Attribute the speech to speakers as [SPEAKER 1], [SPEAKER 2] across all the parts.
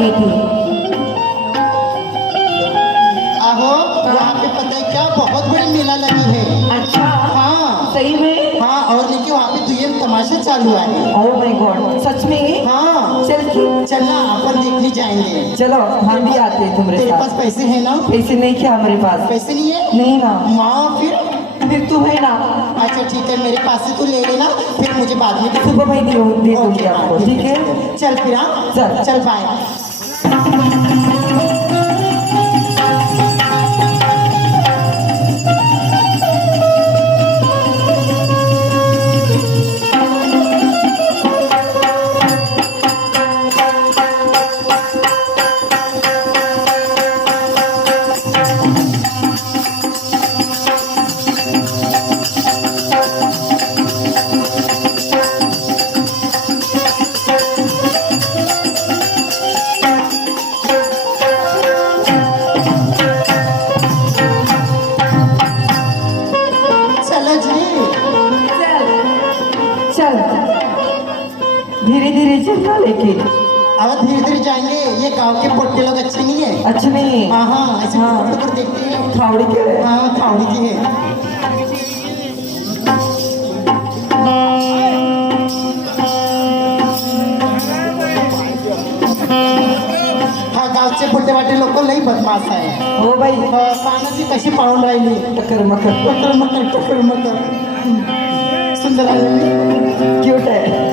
[SPEAKER 1] गई थी।
[SPEAKER 2] आहो यहाँ पे पता है क्या? बहुत बड़ी मेला लगी है।
[SPEAKER 1] अच्छा?
[SPEAKER 2] हाँ।
[SPEAKER 1] सही में?
[SPEAKER 2] हाँ और देखिए वहाँ पे दुयम तमाशा चालू है।
[SPEAKER 1] ओह माय गॉड सच में?
[SPEAKER 2] हाँ।
[SPEAKER 1] चल
[SPEAKER 2] चलना अपन देखने जाएँगे।
[SPEAKER 1] चलो हम भी आते हैं तुम्हारे
[SPEAKER 2] तेरे
[SPEAKER 1] साथ।
[SPEAKER 2] पास पैसे है ना?
[SPEAKER 1] पैसे नहीं क्या हमारे पास।
[SPEAKER 2] पैसे नहीं है?
[SPEAKER 1] नहीं ना।
[SPEAKER 2] माँ फिर?
[SPEAKER 1] फिर तू है ना।
[SPEAKER 2] अच्छा ठीक है मेरे पास से तू ले लेना फिर मुझे बाद में
[SPEAKER 1] सुबह भाई दे दूँगी
[SPEAKER 2] ओके, हाँ,
[SPEAKER 1] आपको ठीक है
[SPEAKER 2] चल फिर हाँ।
[SPEAKER 1] चल।
[SPEAKER 2] चल बाय नहीं. हाँ हाँ ऐसे
[SPEAKER 1] हाँ।
[SPEAKER 2] ऊपर देखते हैं
[SPEAKER 1] खावड़ी के
[SPEAKER 2] हाँ खावड़ी की है हा गावचे पोटे वाटे लोक लई बदमाश आहे.
[SPEAKER 1] हो बाई.
[SPEAKER 2] पानाची कशी पळून राहिली?
[SPEAKER 1] टक्कर मकर
[SPEAKER 2] टकर मकर टकर मकर सुंदर आहे.
[SPEAKER 1] क्यूट आहे.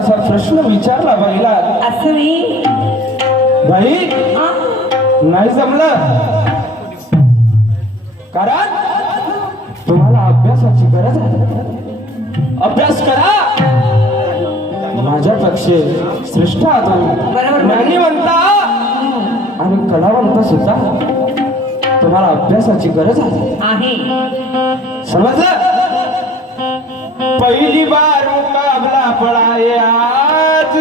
[SPEAKER 3] असा प्रश्न विचारला बाईला
[SPEAKER 1] असं मी
[SPEAKER 3] बाई? नाही जमलं. कारण तुम्हाला अभ्यासाची गरज आहे. अभ्यास करा. माझ्यापेक्षा श्रेष्ठ आहात तुम्ही.
[SPEAKER 1] बरोबर.
[SPEAKER 3] ज्ञानी म्हणता आणि कलावंत सुद्धा. तुम्हाला अभ्यासाची गरज आहे. समजलं? मुकाबला पडाए आज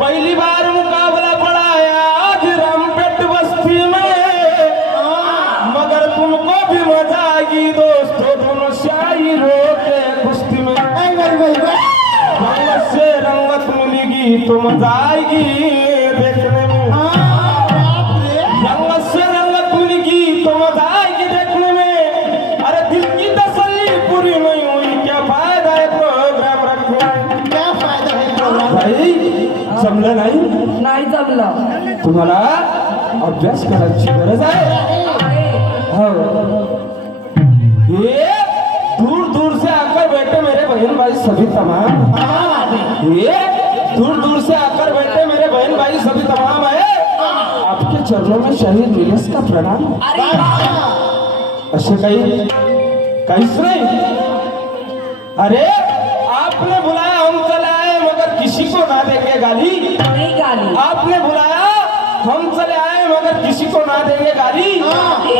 [SPEAKER 3] पहली बार मुकाबला पड़ाया आज. रामपेट मगर तुमको भी मजा आएगी दोस्तों दोनों में से रंगत मिलेगी तो मजा आएगी जमलं नाही?
[SPEAKER 1] नाही जमलं
[SPEAKER 3] तुम्हाला अभ्यास करायची गरज आहे? हो. ये दूर दूर से आकर बैठे मेरे बहन भाई सभी तमाम ये दूर दूर से आकर बैठे मेरे बहन भाई सभी तमाम है आपके चरणों में शहीद नीलेश का प्रणाम. असे काही काहीच नाही. अरे गाली?
[SPEAKER 1] नहीं गाली.
[SPEAKER 3] आपने बुलाया हम चले आए मगर किसी को ना देंगे गाली।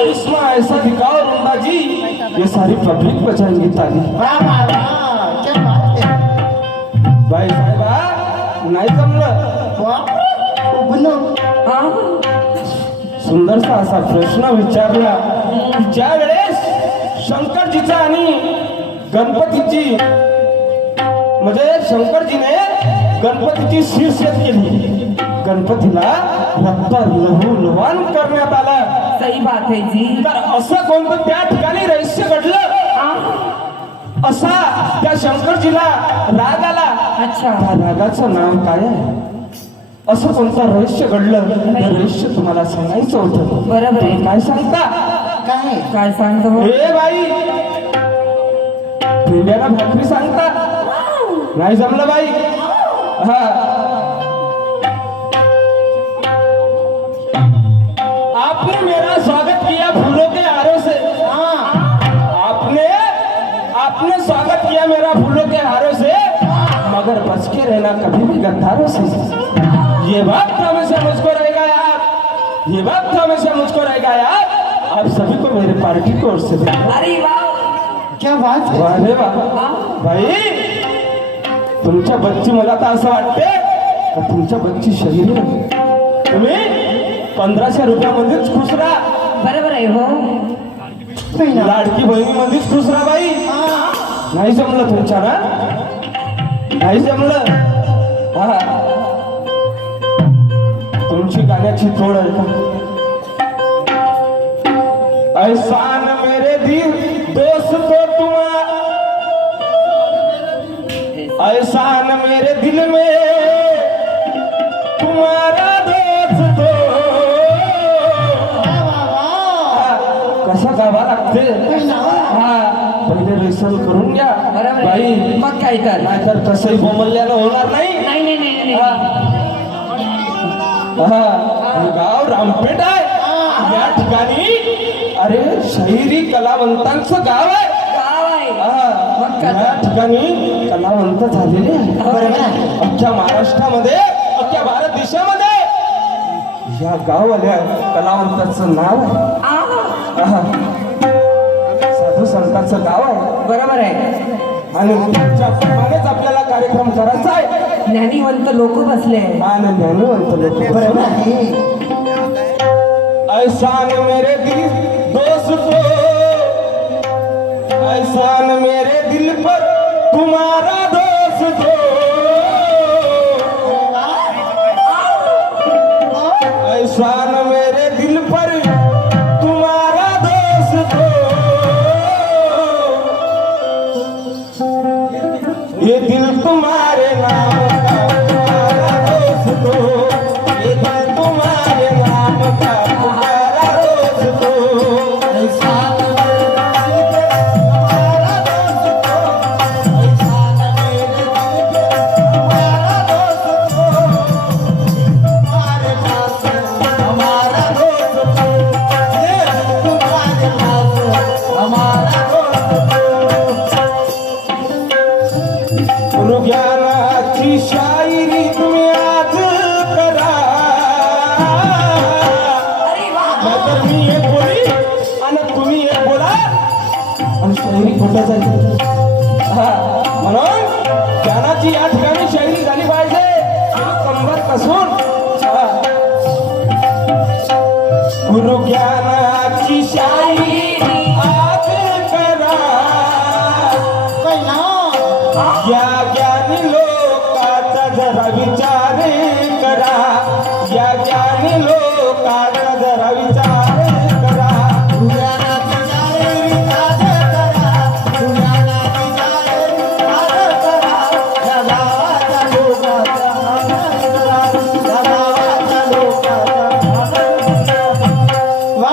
[SPEAKER 3] इसमें ऐसा दिखाओ रुंडा जी ये सारी पब्लिक बजाएंगी ताली।
[SPEAKER 2] है।
[SPEAKER 3] बाई साहेबा नाही जमलं
[SPEAKER 1] हा।
[SPEAKER 3] सुंदरसा असा प्रश्न विचारला की ज्या वेळेस शंकरजीचा आणि गणपतीची म्हणजे शंकरजीने गणपतीची शीर्षेत केली. गणपतीला रक्त लहू लवान करण्यात आलं.
[SPEAKER 1] सही बात है जी
[SPEAKER 3] तर असं कोणतं त्या ठिकाणी रहस्य घडलं?
[SPEAKER 1] हा
[SPEAKER 3] असा त्या शंकरजीला राग आला.
[SPEAKER 1] अच्छा.
[SPEAKER 3] त्या रागाचं नाव काय आहे? असं कोणतं रहस्य घडलं? ते रहस्य तुम्हाला सांगायचं होतं.
[SPEAKER 1] बरोबर आहे.
[SPEAKER 3] काय सांगता?
[SPEAKER 2] काय?
[SPEAKER 1] काय सांगतो? हो?
[SPEAKER 3] बाई! पेंड्याला भाकरी सांगता. नाही जमलं बाई. आपने मेरा स्वागत किया फूलों के हारों से। आपने आपने स्वागत किया मेरा फूलों के हारों से। मगर बच के रहना कभी भी गद्दारों से। ये बात तो हमेशा मुझको रहेगा यार। ये बात तो हमेशा मुझको रहेगा यार। आप सभी को मेरे पार्टी की ओर से।
[SPEAKER 1] अरे वाह।
[SPEAKER 2] क्या बात है?
[SPEAKER 3] वाह भाई। तुमच्या बच्ची मला तर असं वाटते का तुमच्या बच्ची आहे तुम्ही पंधराशे रुपयामध्येच खुश राहा
[SPEAKER 1] बरोबर आहे हो.
[SPEAKER 2] नाही ना.
[SPEAKER 3] लाडकी बहिणीमध्येच खुश राहा बाई नाही जमलं तुमच्या ना? नाही जमलं. हा. तुमची गाण्याची तोड आहे. ऐसान मेरे दिल में तुम्हारा दोस्त तो. कसा गावा लागते. हा पहिले रिसर्च करून घ्या. बाई
[SPEAKER 1] मग काय तर
[SPEAKER 3] नाहीतर कसंही बोमल्यानं होणार नाही हा. हा. गाव रामपेठ आहे या ठिकाणी अरे शहिरी कलावंतांचं गाव आहे
[SPEAKER 1] गाव आहे
[SPEAKER 3] हा.
[SPEAKER 1] मग काय?
[SPEAKER 3] या ठिकाणी कलावंत झालेले
[SPEAKER 2] बरोबर आहे.
[SPEAKER 3] अख्ख्या महाराष्ट्रामध्ये अख्ख्या भारत देशामध्ये या गाववाल्या कलावंताचं नाव आहे. साधू संतांचं गाव आहे.
[SPEAKER 1] बरोबर आहे.
[SPEAKER 3] आणि आपल्याला कार्यक्रम करायचा आहे.
[SPEAKER 1] ज्ञानीवंत लोक बसले आहे
[SPEAKER 3] आणि ज्ञानवंत लोक.
[SPEAKER 2] बरोबर आहे
[SPEAKER 3] ऐसान मेरे दिल दोस्त एहसान मेरे दिल पर तुम्हारा दोस्त हो या ज्ञानी लोकाचा जरा विचार करा. या ज्ञानी लोकाचा जरा विचार वा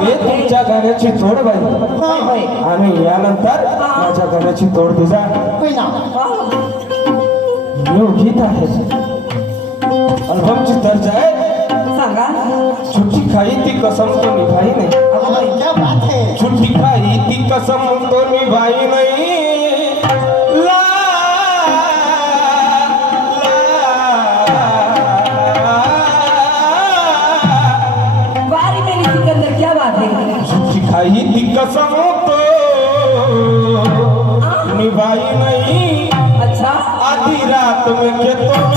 [SPEAKER 2] हे
[SPEAKER 3] तुमच्या गाण्याची थोड बाई. आणि यानंतर गाण्याची तोड तुझा. गीत आहे. अल्बमची तर्ज आहे.
[SPEAKER 1] सांगा.
[SPEAKER 3] छुट्टी खाई ती कसम तो निभाई नाही.
[SPEAKER 2] है
[SPEAKER 3] छुट्टी खाई ती कसम तो निभाई नहीं.
[SPEAKER 1] है
[SPEAKER 3] कसम आधी रात में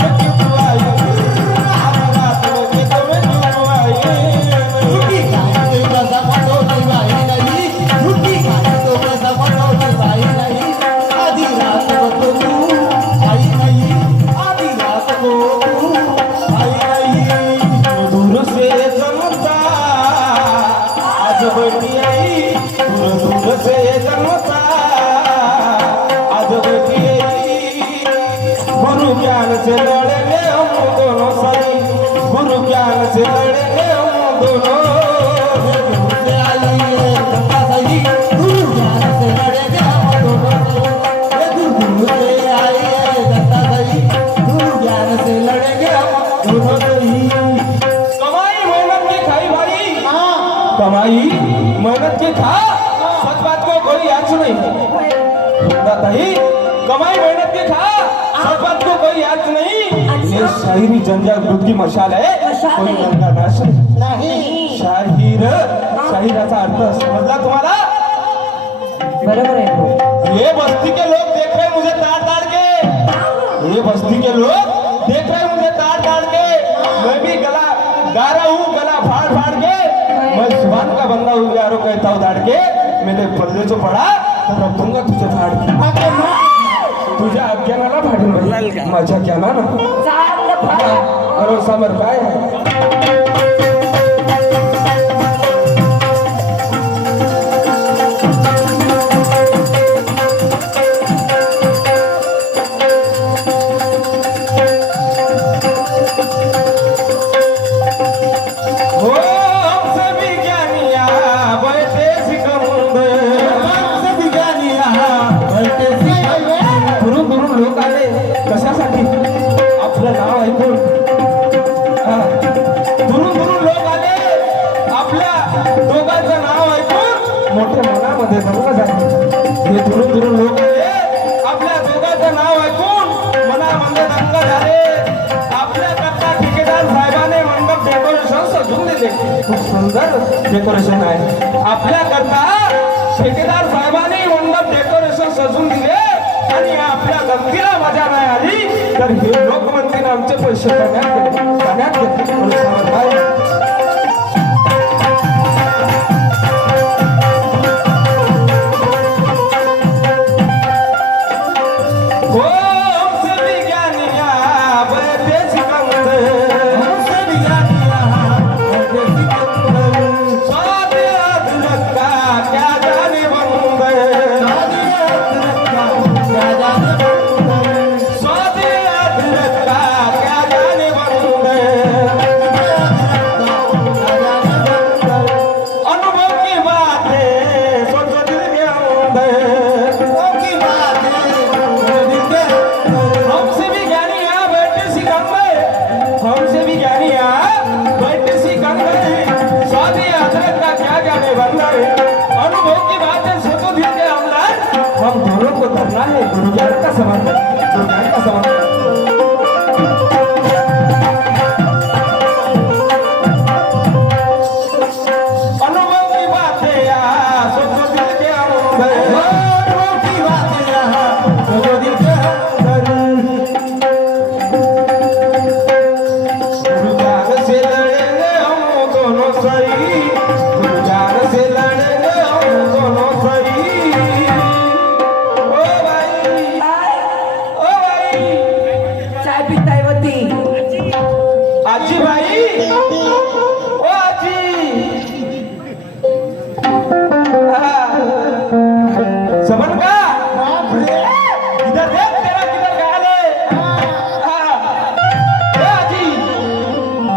[SPEAKER 3] गुरु ज्ञान से लड़ेंगे हम दोनों सही गुरु ज्ञान से लड़ेंगे हम दोनों जनजागृत की मशाल है
[SPEAKER 1] है।
[SPEAKER 3] नाश नहीं. शाहीर शाहिराचा अर्थ समजला तुम्हाला?
[SPEAKER 1] बरोबर आहे. हो.
[SPEAKER 3] ये बस्ती के लोग देख रहे हैं मुझे ताड़ ताड़ के. ये बस्ती के लोग देख रहे हैं मुझे ताड़ ताड़ के. मैं भी गला गा रहा हूँ गला फाड़ फाड़ के. मैं सुभान का बंदा हूँ यारो कहता हूँ दाड़ के मैंने पल्ले जो पड़ा तर रब दूंगा तुझे फाड़ के।
[SPEAKER 2] आगे ना
[SPEAKER 3] तुझ्या अज्ञानाला फाडीन माझ्या ज्ञानानं
[SPEAKER 1] चांगलं फार.
[SPEAKER 3] है काय आपलं नाव ऐकून दुरून दुरून लोक आले. आपल्या दोघांचं नाव ऐकून मोठ्या मनामध्ये बरोबर झाले हे दुरून दुरून लोक आले. आपल्या दोघांचं नाव ऐकून मनामध्ये दंग झाले. आपल्या करता ठेकेदार साहेबाने मंडप डेकोरेशन सजून दिले. खूप सुंदर डेकोरेशन आहे. आपल्या करता ठेकेदार साहेबाने मंडप डेकोरेशन सजून दिले. आणि आपल्या गमतीला मजा नाही आली. तर हे लोक आमचे पैसे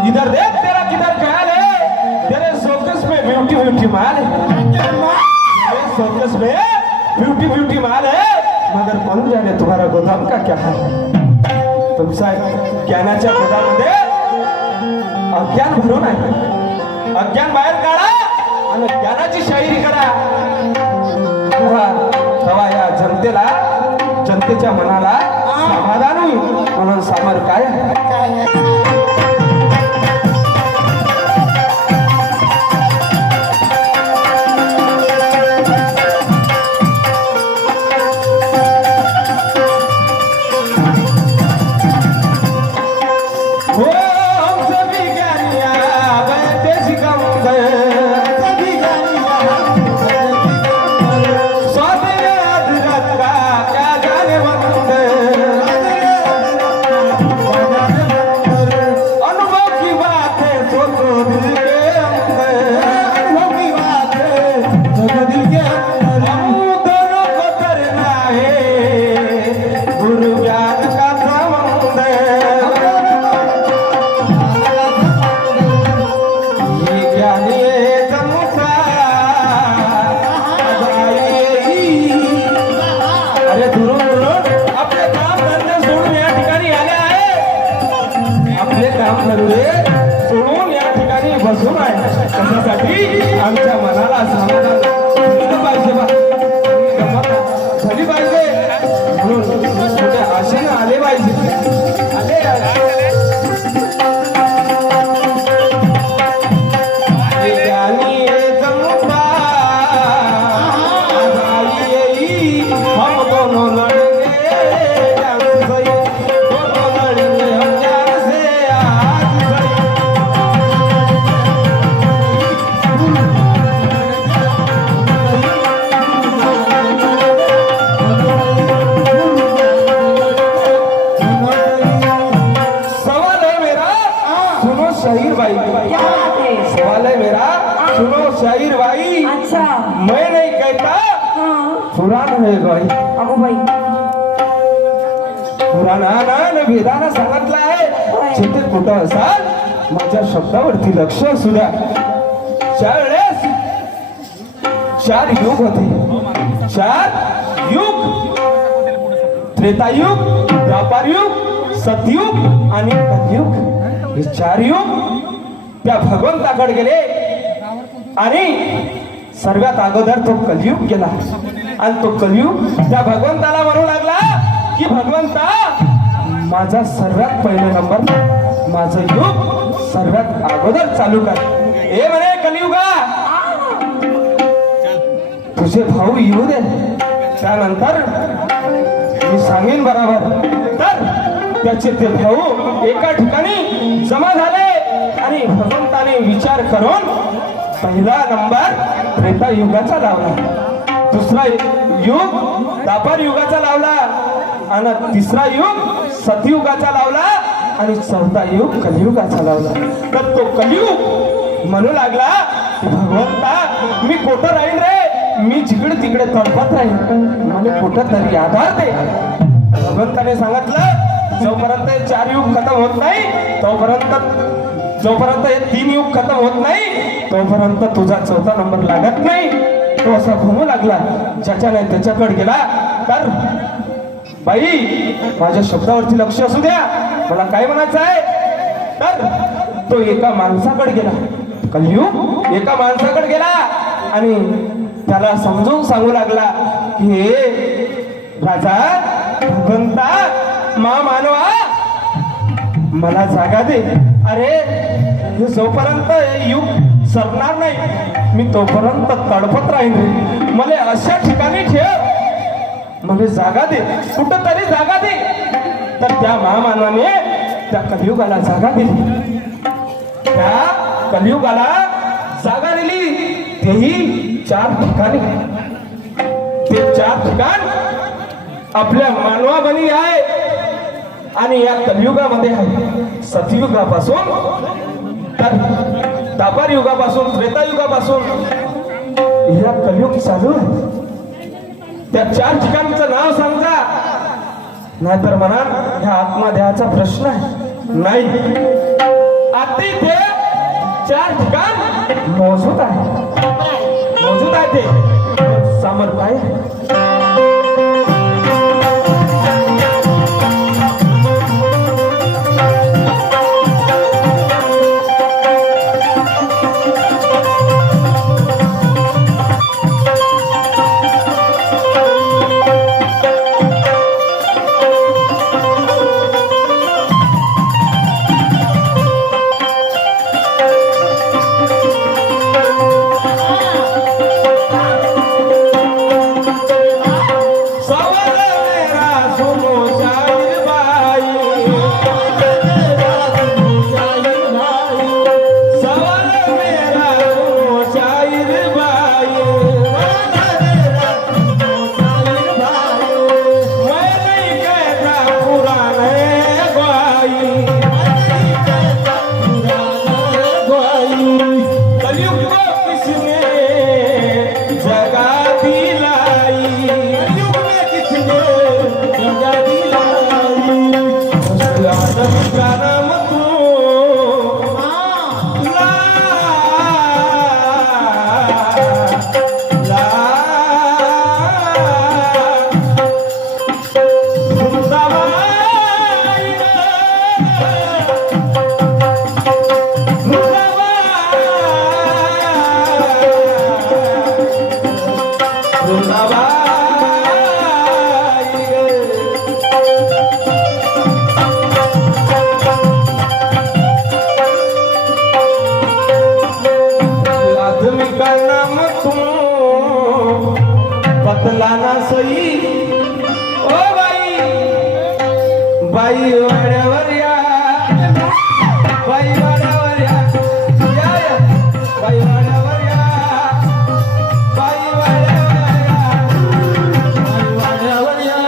[SPEAKER 3] इधर देख तेरा किधर ख्याल है? तेरे शोकेस में ब्यूटी ब्यूटी माल है। ये सर्कस में ब्यूटी ब्यूटी माल है। मगर कौन जाने तुम्हारा गोदाम का क्या हाल है? तुमचा ज्ञानाच्या गोदामध्ये अज्ञान भरून आहे अज्ञान बाहेर काढा आणि ज्ञानाची शाहिरी करा। तेव्हा तेव्हा या जनतेला जनतेच्या मनाला समाधान होईल. म्हणून सामर काय बसून आहे. त्याच्यासाठी आमच्या मनाला समाधान पाहिजे बा शाहिर भाई
[SPEAKER 1] अच्छा।
[SPEAKER 3] मैं नहीं कहता।
[SPEAKER 1] हाँ।
[SPEAKER 3] पुराण है भाई।
[SPEAKER 1] अगो बाई
[SPEAKER 3] पुराणानं वेदानं सांगितलं आहे जिथे कुठं असाल? माझ्या शब्दावरती लक्ष असू द्या। त्यावेळेस चार युग होते। चार युग। त्रेतायुग द्वापारयुग सतयुग आणि कलयुग. हे चार युग त्या भगवंताकडे गेले. आणि सर्वात अगोदर तो कलयुग गेला. आणि तो कलयुग त्या भगवंताला म्हणू लागला की भगवंता माझा सर्वात पहिला नंबर माझं युग सर्वात अगोदर चालू कर. हे म्हणे कलियुगा तुझे भाऊ येऊ दे. त्यानंतर मी सांगेन बरोबर. तर त्याचे ते भाऊ एका ठिकाणी जमा झाले. आणि भगवंताने विचार करून पहिला नंबर त्रेता युगाचा लावला. दुसरा युग दापर युगाचा लावला. आणि तिसरा युग सतयुगाचा लावला. आणि चौथा युग कलियुगाचा लावला. तर तो कलियुग म्हणू लागला भगवंता मी कुठं राहीन रे? मी जिकडे तिकडे तडपत राहीन. मला कुठं तरी आधार दे. भगवंताने सांगितलं जोपर्यंत हे चार युग खतम होत नाही तोपर्यंत जोपर्यंत हे तीन युग खतम होत नाही तोपर्यंत तुझा चौथा नंबर लागत नाही. तो असा घुमू लागला. ज्याच्याने त्याच्याकडे गेला तर बाई माझ्या शब्दावरती लक्ष असू द्या. मला काय म्हणायचं आहे? तर तो एका माणसाकडे गेला. कलयुग एका माणसाकडे गेला. आणि त्याला समजून सांगू लागला की हे राजा भगवंता मा मानवा मला जागा दे. अरे हे जोपर्यंत हे युग सरणार नाही मी तोपर्यंत तडफत राहीन. मला अशा ठिकाणी ठेव. मला जागा दे. कुठं तरी जागा दे. तर त्या महामानवाने त्या कलियुगाला जागा दिली. त्या कलियुगाला जागा दिली. तेही चार ठिकाणी. ते चार ठिकाण आपल्या मानवा बनी आहे. आणि या कलियुगामध्ये आहे. सतयुगापासून तर दापार युगापासून त्रेतायुगापासून या कलियुग चालू आहे. त्या चार ठिकाणचं नाव सांगा. नाहीतर म्हणा ह्या आत्मदेहाचा प्रश्न आहे. नाही. आता चार ठिकाण मोजूत आहे. मोजूत आहे ते. समर्थ आहे. बतलाना सही ओ बाई. बाई वाड्यावर या. बाई वाड्यावर या. बाई वाड्यावर या. बाई वाड्यावर या. बाई वाड्यावर या.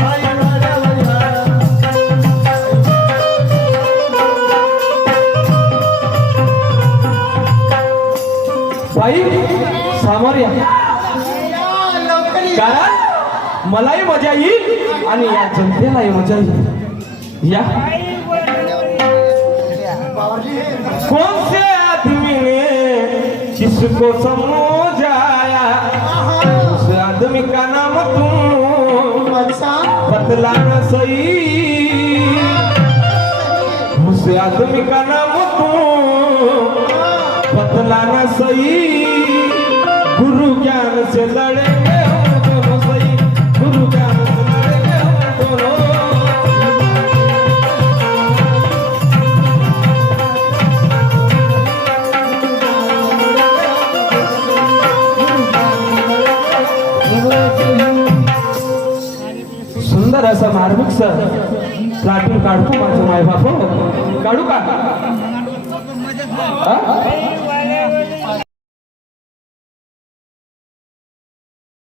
[SPEAKER 3] बाई वाड्यावर या. बाई समोर या. मलाही मजा येईल आणि या जनतेलाही मजा येईल. या. कौन से आदमी ने किसको समझाया उस आदमी का नाम तुम बतलाना सही उस आदमी का नाम तुम बतलाना सही गुरु ज्ञान से लड़ेंगे हम। असं मार्मिक काढतो माझं मायबाप हो. काढू का?